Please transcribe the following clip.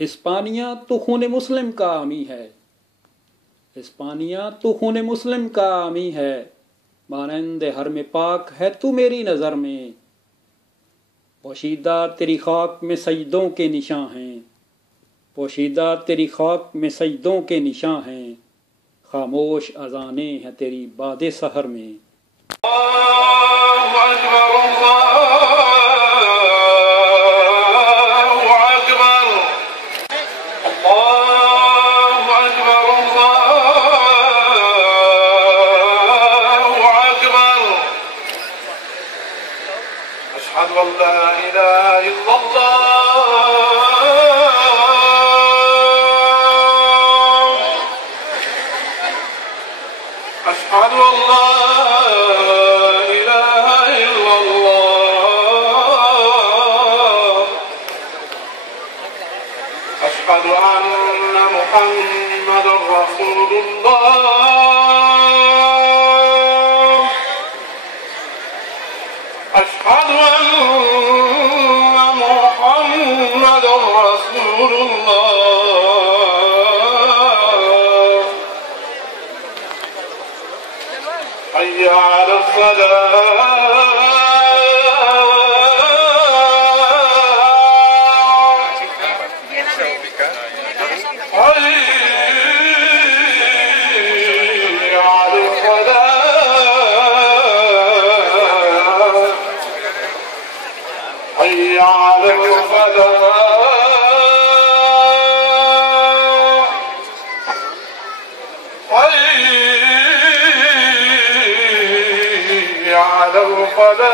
हिस्पानिया तो खून मुस्लिम का आमी है, हिस्पानिया तो खून मुस्लिम का आमी है, मानंद हर में पाक है तू मेरी नज़र में। पोशीदा तेरी खाक में सजदों के निशां हैं, पोशीदा तेरी खाक में सजदों के निशां हैं, खामोश अज़ाने हैं तेरी बादे सहर में। أشهد أن لا إله إلا الله أشهد أن لا إله إلا الله أشهد أن محمد رسول الله أشهد أن محمد رسول الله حي على الصلاة حي على الفلاح حي على الفلاح